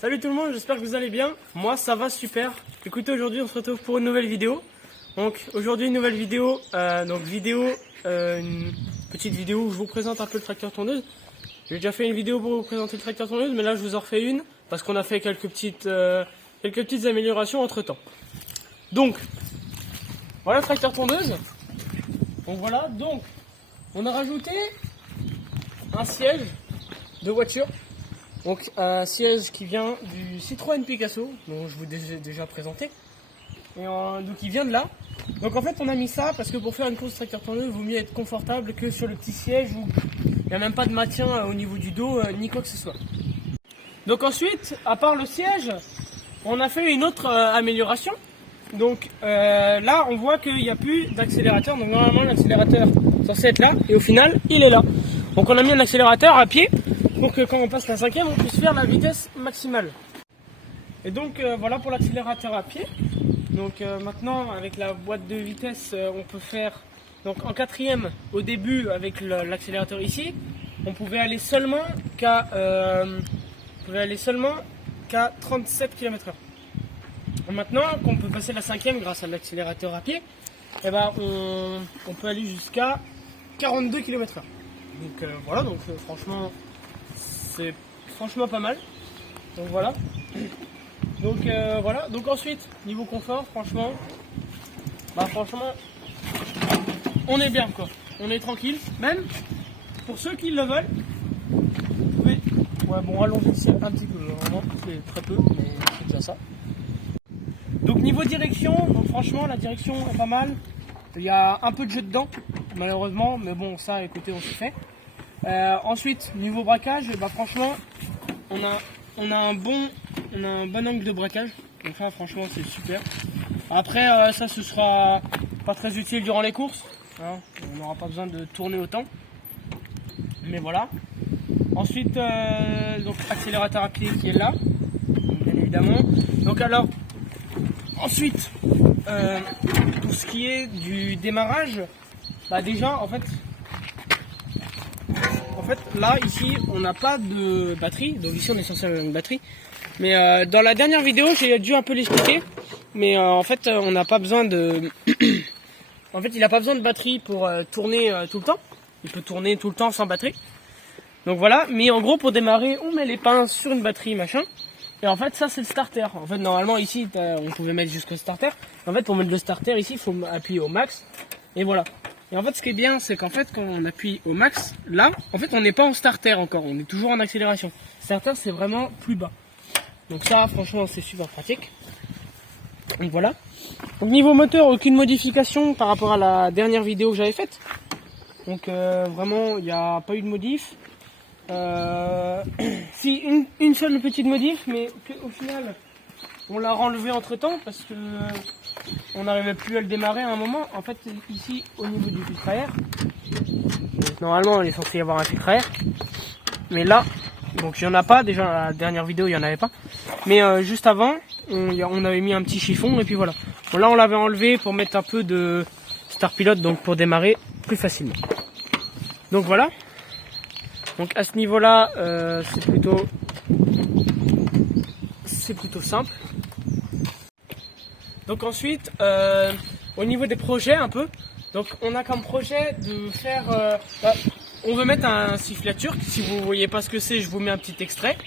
Salut tout le monde, j'espère que vous allez bien. Moi ça va super. Écoutez, aujourd'hui on se retrouve pour une nouvelle vidéo. Donc aujourd'hui une nouvelle vidéo, une petite vidéo où je vous présente un peu le tracteur tondeuse. J'ai déjà fait une vidéo pour vous présenter le tracteur tondeuse, mais là je vous en refais une parce qu'on a fait quelques petites améliorations entre temps. Donc voilà le tracteur tondeuse. Donc voilà, donc on a rajouté un siège de voiture. Donc un siège qui vient du Citroën Picasso, dont je vous ai déjà présenté. Et donc il vient de là. Donc en fait on a mis ça parce que pour faire une course tracteur tondeuse, il vaut mieux être confortable que sur le petit siège où il n'y a même pas de maintien au niveau du dos ni quoi que ce soit. Donc ensuite, à part le siège, on a fait une autre amélioration. Donc là on voit qu'il n'y a plus d'accélérateur. Donc normalement l'accélérateur est censé être là et au final il est là. Donc on a mis un accélérateur à pied pour que quand on passe la cinquième, on puisse faire la vitesse maximale. Et donc voilà pour l'accélérateur à pied. Donc maintenant avec la boîte de vitesse, on peut faire donc en quatrième au début avec l'accélérateur ici, on pouvait aller seulement qu'à 37 km/h. Maintenant qu'on peut passer la cinquième grâce à l'accélérateur à pied, et ben on peut aller jusqu'à 42 km/h. Donc voilà, donc franchement c'est pas mal. Donc voilà. Donc voilà. Donc ensuite niveau confort, franchement on est bien quoi. On est tranquille. Même pour ceux qui le veulent. Vous pouvez... Ouais bon allongez le ciel un petit peu. Vraiment c'est très peu, mais c'est déjà ça. Donc niveau direction, donc franchement la direction est pas mal. Il y a un peu de jeu dedans malheureusement, mais bon ça écoutez on se fait. Ensuite niveau braquage, bah franchement on a un bon angle de braquage, donc ça franchement c'est super. Après ça ce sera pas très utile durant les courses, hein. On n'aura pas besoin de tourner autant, mais voilà. Ensuite donc accélérateur à pied qui est là, bien évidemment. Donc alors ensuite pour ce qui est du démarrage, bah déjà en fait là ici on n'a pas de batterie, donc ici on est censé avoir une batterie, mais dans la dernière vidéo j'ai dû un peu l'expliquer, mais en fait on n'a pas besoin de en fait il n'a pas besoin de batterie pour tourner tout le temps, il peut tourner tout le temps sans batterie, donc voilà. Mais en gros pour démarrer on met les pinces sur une batterie machin, et en fait ça c'est le starter. En fait normalement ici on pouvait mettre jusqu'au starter, en fait pour mettre le starter ici il faut appuyer au max et voilà. Et en fait ce qui est bien c'est qu'en fait quand on appuie au max là, en fait on n'est pas en starter encore, on est toujours en accélération. Starter c'est vraiment plus bas. Donc ça franchement c'est super pratique. Donc voilà. Donc niveau moteur, aucune modification par rapport à la dernière vidéo que j'avais faite. Donc vraiment il n'y a pas eu de modif. Si une seule petite modif, mais au final on l'a renlevé entre temps parce que on n'arrivait plus à le démarrer à un moment. En fait ici au niveau du filtre à air, normalement il est censé y avoir un filtre à air, mais là donc il n'y en a pas. Déjà dans la dernière vidéo il n'y en avait pas, mais juste avant on avait mis un petit chiffon et puis voilà. Bon, là on l'avait enlevé pour mettre un peu de Star Pilot, donc pour démarrer plus facilement. Donc voilà. Donc à ce niveau là c'est plutôt simple. Donc ensuite au niveau des projets un peu, donc on a comme projet de faire on veut mettre un sifflet turc. Si vous voyez pas ce que c'est, je vous mets un petit extrait.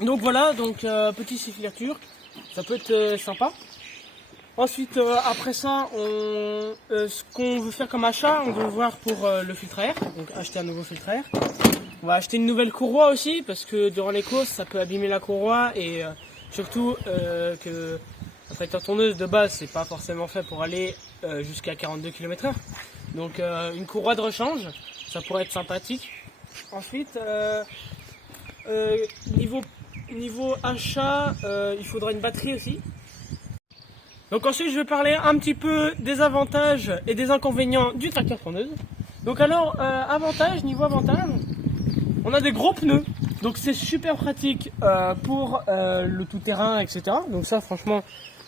Donc voilà, donc petit sifflet turc, ça peut être sympa. Ensuite après ça ce qu'on veut faire comme achat, on veut voir pour le filtre à air, donc acheter un nouveau filtre à air. On va acheter une nouvelle courroie aussi parce que durant les courses ça peut abîmer la courroie, et surtout que la tracteur tondeuse de base c'est pas forcément fait pour aller jusqu'à 42 km/h. Donc une courroie de rechange ça pourrait être sympathique. Ensuite niveau achat il faudra une batterie aussi. Donc ensuite je vais parler un petit peu des avantages et des inconvénients du tracteur tondeuse. Donc alors niveau avantage, on a des gros pneus, donc c'est super pratique pour le tout-terrain, etc. Donc ça franchement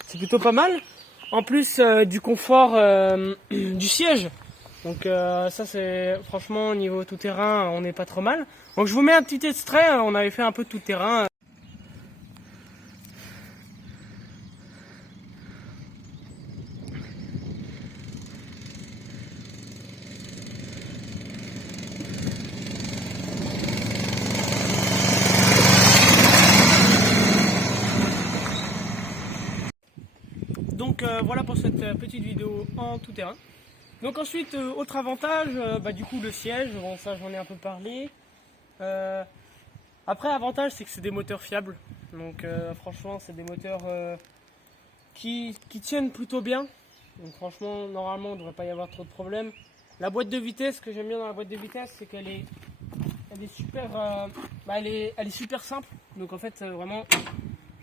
c'est plutôt pas mal. En plus du confort du siège. Donc ça c'est franchement niveau tout terrain on n'est pas trop mal. Donc je vous mets un petit extrait, on avait fait un peu tout terrain. Donc voilà pour cette petite vidéo en tout terrain. Donc ensuite, autre avantage, du coup le siège, bon ça j'en ai un peu parlé. Après avantage c'est que c'est des moteurs fiables. Donc franchement c'est des moteurs qui tiennent plutôt bien. Donc franchement normalement il ne devrait pas y avoir trop de problèmes. La boîte de vitesse, ce que j'aime bien dans la boîte de vitesse c'est qu'elle est, super, elle est super simple. Donc en fait vraiment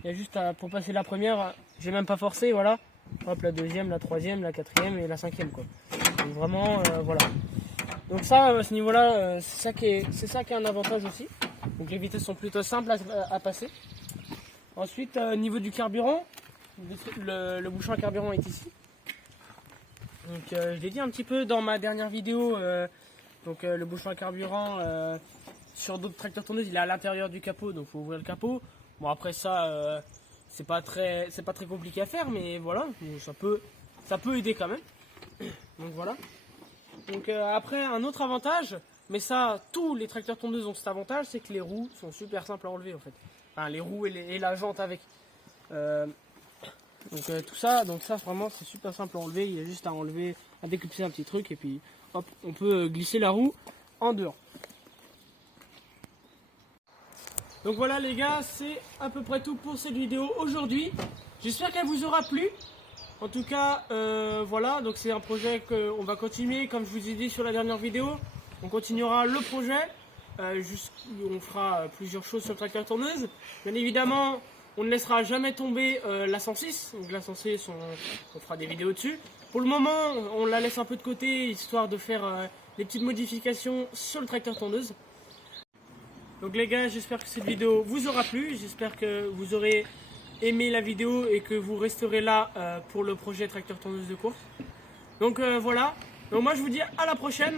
il y a juste pour passer la première, j'ai même pas forcé, voilà. Hop, la deuxième, la troisième, la quatrième et la cinquième quoi. Donc vraiment voilà. Donc ça à ce niveau-là, c'est ça qui est un avantage aussi. Donc les vitesses sont plutôt simples à passer. Ensuite niveau du carburant, le bouchon à carburant est ici. Donc je l'ai dit un petit peu dans ma dernière vidéo. Donc le bouchon à carburant sur d'autres tracteurs tondeuses, il est à l'intérieur du capot, donc il faut ouvrir le capot. Bon après ça c'est pas très compliqué à faire, mais voilà, ça peut aider quand même. Donc voilà. Donc après un autre avantage, mais ça tous les tracteurs tondeuses ont cet avantage, c'est que les roues sont super simples à enlever en fait. Enfin les roues et la jante avec. Donc tout ça, vraiment c'est super simple à enlever. Il y a juste à déclipser un petit truc et puis hop, on peut glisser la roue en dehors. Donc voilà les gars, c'est à peu près tout pour cette vidéo aujourd'hui. J'espère qu'elle vous aura plu. En tout cas, voilà, donc c'est un projet qu'on va continuer, comme je vous ai dit sur la dernière vidéo. On continuera le projet, on fera plusieurs choses sur le tracteur tourneuse. Bien évidemment, on ne laissera jamais tomber la 106. Donc la 106, on fera des vidéos dessus. Pour le moment, on la laisse un peu de côté, histoire de faire des petites modifications sur le tracteur tondeuse. Donc les gars, j'espère que cette vidéo vous aura plu, j'espère que vous aurez aimé la vidéo et que vous resterez là pour le projet tracteur tondeuse de course. Donc voilà, donc moi je vous dis à la prochaine.